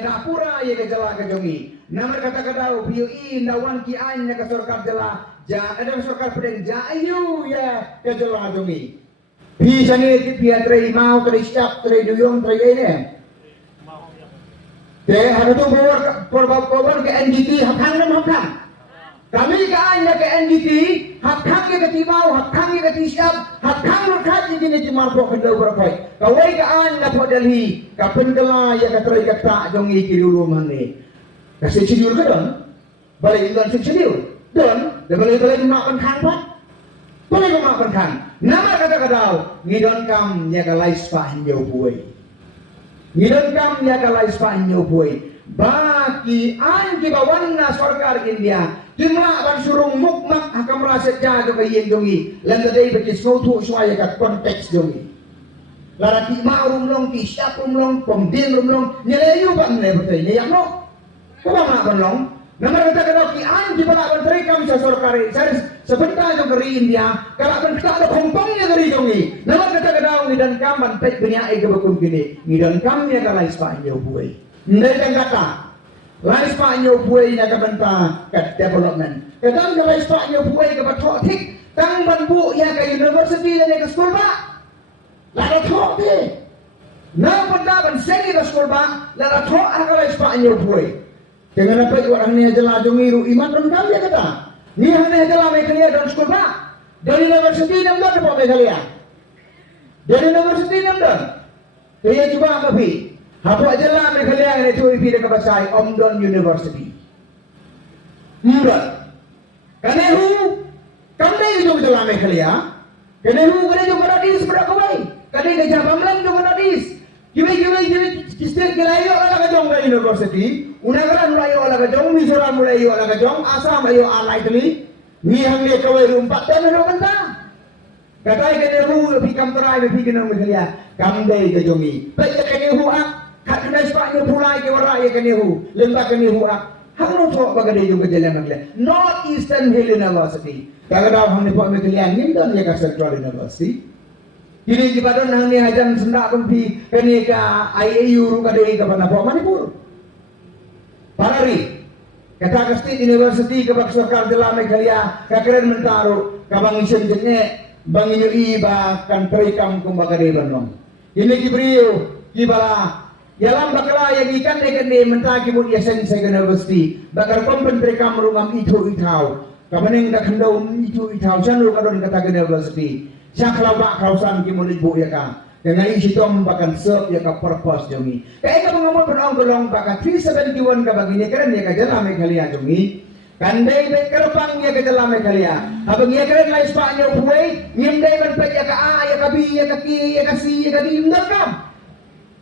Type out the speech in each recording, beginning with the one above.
Dapura ya ke jala ke jongi. Nama kata-kata PUI nawan ki anya ke sorkar jala. Ada sorkar pedeng jayu ya ke jala jongi. Bisa nih dia teri mau teri siap teri duyung teri ini. Deh harus tu bawa ke NGT hakang. Kami ke anya ke NGT hakang ke timau hakang ke siap hakang lukat ini di marpo ke dua berkai. Kawai ke anya po Delhi kapen kala ya ke teri kata jongi kiri rumah ni. Kasih cedul ke don. Balik don cedul. Don balik makan kan pak. Balik makan kan. Nama kata-kata ngidon kam ya ke lais pa hinyo buai. Ngidon kam ya ke lais pa hinyo buai. Baki an ki bawanna sarkar India dimla ban surung mukmak hakam rasa jago ke yen jongi landa dai beki sotu suaya ka konteks jongi lara ti ma long ti siap long pemdin long nyeleyu ban ne betul ne yang no ko ma ban long nama kata ki an ki bala ban terekam sa sarkar sebentar jong keri India kalau ban kita ada kompongnya dari jongi nama kata ngidan kam ban pek benya e ke bekum gini ngidan kam ya kala ispanyo buai ndai kata lais pak nyo buai na kabanta kat development kadang lais pak nyo buai ka bathok thik tang ban bu ya ka university ne ka school ba la ra thok te na banda ban seni ka school ba la ra thok ka lais pak nyo buai dengan apa orang ni jela jongiru iman ron kami ya kata ni hane jela me kaliya dan school ba dari university nam da po me kaliya dari university nam da to ye juga ka bi Hapo jela me kaliya ne chui pi ka basai Omdon University. Mura. Kanehu kamne jo jela me kaliya. Kanehu kare jo maradis pra kawai. Kade ke jabamlan jo maradis. Kiwe kistir kelayo ala ka jong University. Unagara mulayo ala ka jong Mizoram mulayo ala ka jong Assam ayo alai tli. Ni hangne kawai rumpat tan ro kanta. Katai kanehu pi kamtarai me pi kenong me kaliya. Kamdei ke jongi. Pai kanehu ak kat kena sepatnya pulai ke warak ya kenihu lembak kenihu ak hang thok bagade juga jalan magla North Eastern Hill University kagada hang ni pak me kalian nimdan ya ka Central University ini di badan hang ni hajan sendak kumpi keni ka IAU ru kade ka bana pak Manipur parari kata ka State University ka bak sarkar jela me kalia ka keren mentaro ka bang isen jene bang inyo ba kan perikam kum bagade banong ini kibriyo kibala Yalam bakala yang ikan dengan ni mentaki pun yasen saya university. Bakar kompen mereka merungam itu itau. Kapaning dak hendau itu itau sanur kadon kata university. Siak lawak kausan kimun ibu ya ka. Dengan isi tom bakan serp ya ka purpose jongi. Kaya ka mengamul penong golong baka 371 ka bagini keren ya ka jalan mekalia jongi. Kandai baik kerpang ya ka jalan mekalia. Abang ya keren lai spanya buai. Ngimdai ban pek ya ka a ya ka b ya ka ki ya ka c ya ka di ndakam.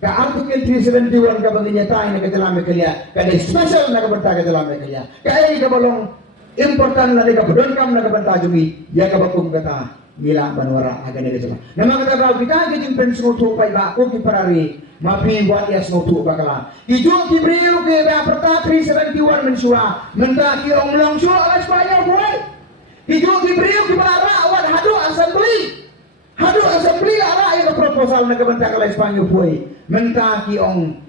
Ka artikel 371 ka banginya tayo na kajalame kaliya kada special na kabanta kajalame kaliya kaya ka balong important na ka budon kam na kabanta jumi ya ka bakum kata mila banwara aga na kajala nama kata raw kita gajing pensu to pay ba ko ki parari mapi buat ya snotu bakala ijo ki brio ke ba perta 371 mensura menta ki onglong su alas paya boy ijo ki brio ki para awat hadu assembly ara ya proposal na kabanta kala Espanyol boy menta ki ong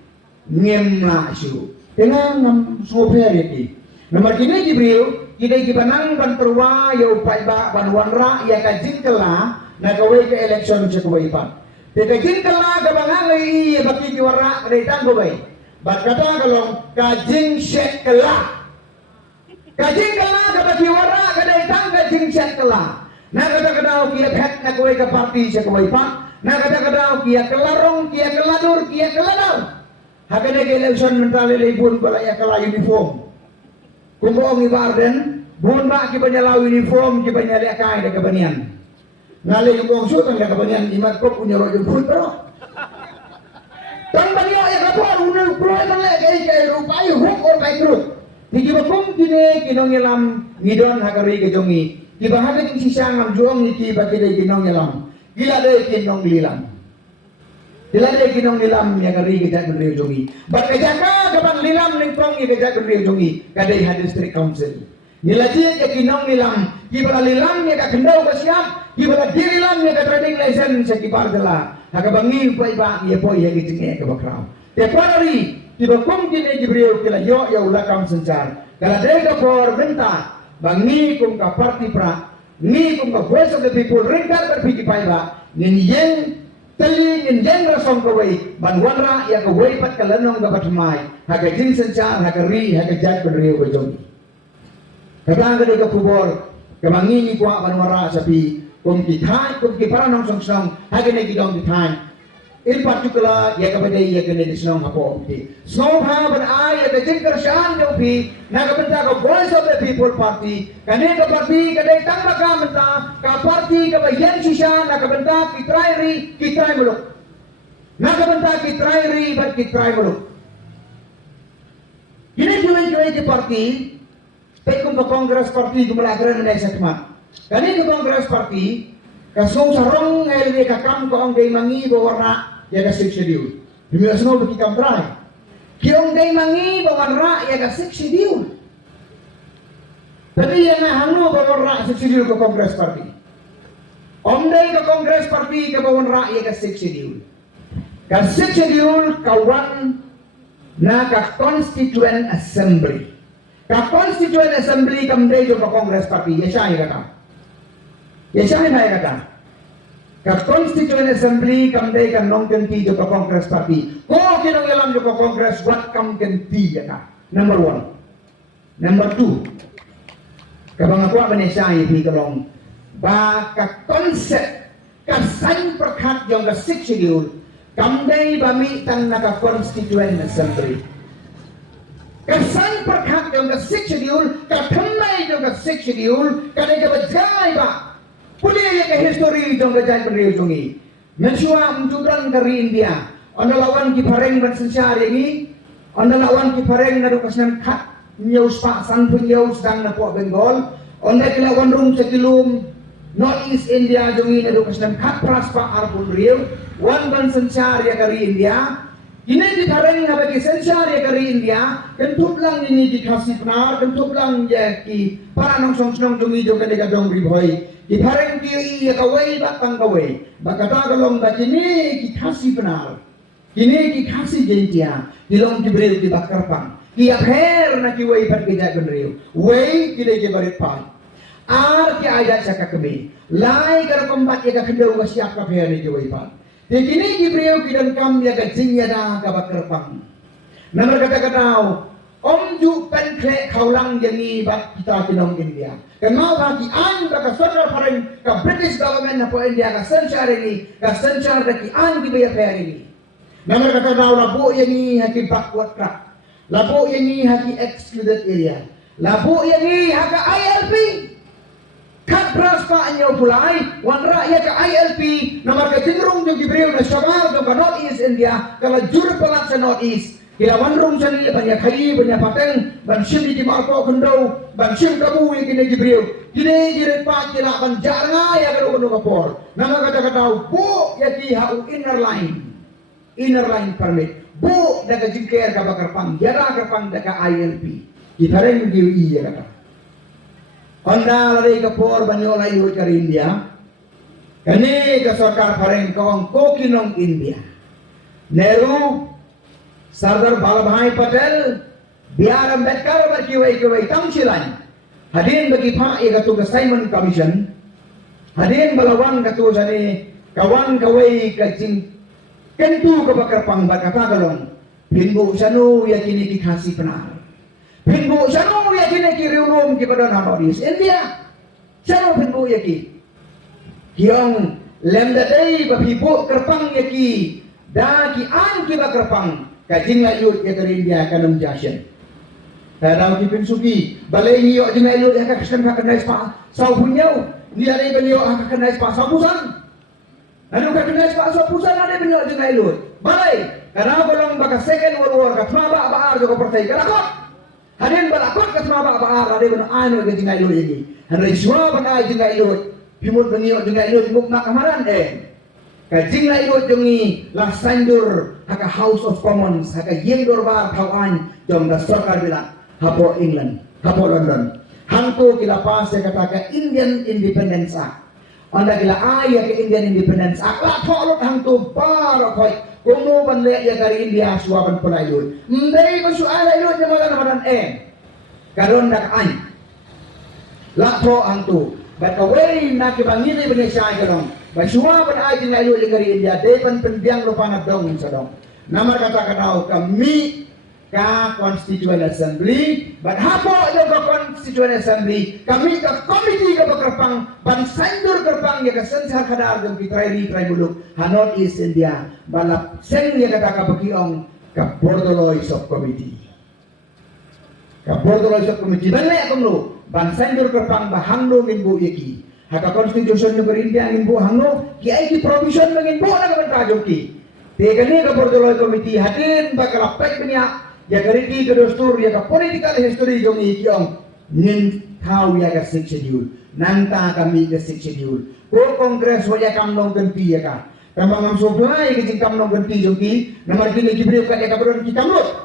ngemla su dengan nam sopere ki nomor kini Jibril kita gibanang ban perwa ya upai ba ban wanra ya ka jingkela na kawai ke election sa kawai pa te ka jingkela ka bangangai ya baki ki warra kay tango bay bat kata kalong ka jing shekela ka baki warra kay tangga jing shekela na kata kia pet na kawai ka party sa kawai pa na kata kia kelarong kia keladur kia keladaw hagana ke election mentale lebun balaya kala uniform kumboong ibarden buon ba ki banyalaw uniform ki banyala kay da kabanian nale yung buong sutan da kabanian imat ko punya rojo pun pero tang banyo ya kapor unul pro man le kay rupayo huk or kay trut di bakum kine kinongilam ngidon hagari ke jongi ibahaga yung sisangam juong niti bakide kinong nilam gila de kinong lilam gila de kinong nilam ya kari kita kendri jongi baka jaka kabang lilam ning pong ya kita kendri jongi kadai ha district council nilaji ya kinong nilam kibala lilam ya ka kendau ka siap kibala dililam ya ka trading license sa kibar dala haka bangi pa iba ya po ya gitinge ka bakraw te parari tiba kong kini Jibril kila yo ya ulakam sencar. Kala dega por benta bangi kong ka parti pra ni kong ka voice of the people ringkar berpikir paiba nin yen tali nin yen rasong kawai banwanra ya kawai pat kalanong gabatmai haga jin sencar haga ri haga jat benriu bajong. Kadang dega kubor kamangi ni kwa banwara sapi kong kitai kong kipara nong song haga ne gidong kitai. In particular, ya kepada ia kena disenang apa opti. Snow ha berai ya kejengker shan jopi. Naga benda ka voice of the people party. Kane ka party kade tangga ka benda ka party ka bayan sisa naga benda kitrai muluk. Naga benda kitrai bat kitrai muluk. Ini jual di party. Pekum ka Congress party kumalagram na isa teman. Kane ka Congress party kasong sarong ngelwe kakam ko ang day mangi bawarna ya ka 6 schedule. Bimila snow bagi kam try. Kiong day mangi bawarna ya ka 6 schedule. Tapi yang hanu bawarna 6 schedule ko Congress party. Om day ka Congress party ka bawarna ya ka 6 schedule. Ka 6 schedule kawan na ka Constituent Assembly. Ka Constituent Assembly kam day ka Congress party ya siya ka. Ya siya na kata. Ka Constituent Assembly kamday kan nong kenti jo ka Congress party. Ko kinong ilam jo ka Congress what kam kenti kata. Number 1. Number 2. Kabang ako ba ni siya ipi kalong ba ka concept ka sign perkat jong ka 6 schedule kamday bami tang naka Constituent Assembly. Ka sign perkat jong ka 6 schedule ka kamay jong ka 6 schedule kada ka bajay ba. Puli ka history jong gajan penriu jongi. Mensua menjudan dari India. Anda lawan ki pareng ban sensyari ni. Anda lawan ki pareng na rukasan kat nyaus pak san penyaus dan na po Bengal. Anda kilawan rum sekilum North East India jongi na rukasan kat pras pak arpun riu. Wan ban sensyari kari India. Ini di pareng nga bagi sensyari kari India. Kentut lang ini dikasih penar. Kentut lang ya ki para nong song jongi jong kadega dong riboy. Di pareng kiri ya kawai batang kawai. Bakata kalong ba kini kikasih benar. Kini kikasih gentia. Dilong Jibril di bakar pang. Ki akhir na kiwai pat kijak benriu. Wai kini kibarit pang. Ar ki ayat saka kami. Lai kar kombat ya kakendau ka siap ka phaya ni kiwai pang. Di kini Jibril kidan kam ya ka jing ya da ka bakar pang. Namar kata-katau. Om ju pen kle kaulang yangi bat kita kinong India. Kenal bagi an ka federal pareng ka British government na po India ka sensyar ini ka sensyar ki an di baya fair ini. Namar kata daw labo yangi haki backward track. Labo yangi haki excluded area. Labo yangi haka ILP. Kat praspa anyo pulai wanra ya ka ILP namar ka tingrong jo Gibril na syamar jo ka North East India kala jur pelat sa North East. Kila wanrung sani banyak kali banyak pateng ban sim di marko kendo ban sim kabu yang kini Jibril kini jirit pak kila ban jaranga ya kalau kapor nama kata-kata bu ya ki hau inner line permit bu daga jingker ka bakar pang jara ka pang daga ILP kita reng giwi ya kata Honda lari kapor banyola iu kari India kani ka sarkar pareng kawang kokinong India Nehru Sardar Vallabhbhai Patel, B.R. Ambedkar berkiwai-kiwai tamsilan. Hadin bagi Pak ia katu ke Simon Commission. Hadin balawan katu sani kawan kawai kajing kentu ke bakar pang berkata galon. Pinbu sanu ya kini dikasih penar. Pinbu sanu ya kini kiriulum kepada North East India. Sanu pinbu ya ki. Kiong lemdadai bapibu kerpang ya ki. Da ki an ki bakar pang. Kajing layut ya dari India kanum jasyen. Tadau kipin suki. Balai niyok jing layut ya kakaskan kakenais pak sau punyau. Ni ada yang niyok kakenais pak sau pusan. Anu kakenais pak sau pusan ada yang niyok jing layut. Balai. Karena kalau baka second world war katma ba baar joko pertai kalakot. Hadin balakot katma ba baar ada yang anu ke jing layut ini. Hanai semua banai jing layut. Pimut niyok jing layut muk makamaran Kajing layut jongi lah sandur haka House of Commons haka yendor bar kawan jom da sarkar bilang hapo England hapo London hangko kila pas kata ka Indian Independence Act anda kila ayah ke Indian Independence Act lah tolot hangko bar koi kumu panle ya kari India suapan pelayu ndai ko suala ilu jamalan haran karon dak an lakho antu but away na kibangini Indonesia karon ba suapan ay tingayo ya kari India depan pendiang lo panat dong sa dong namar kata kanau kami ka Constituent Assembly but hapo yo ka Constituent Assembly kami ka committee ka bakrapang bansandur kerpang ya ka sensar kadar dong kitrai buluk Hanot East India balap seng ya kata ka bakiong ka Bordoloy Subcommittee banle akong lo bansandur kerpang bahanglo ngin bu yaki haka constitution ng India ngin bu hanglo ki ay ki provision ngin bu na ka tajong ki tegani ka Bordoloy Committee hatin bakalapay niya ya kariki ke dostur ya ka political history jong ikiong nin tau ya ka 6 schedule nanta kami ke 6 schedule ko kongres waya kamnong ganti ya ka tamang am supply ke jing kamnong ganti jong ki namar kini kibriyo ka ya ka bron ki kamlo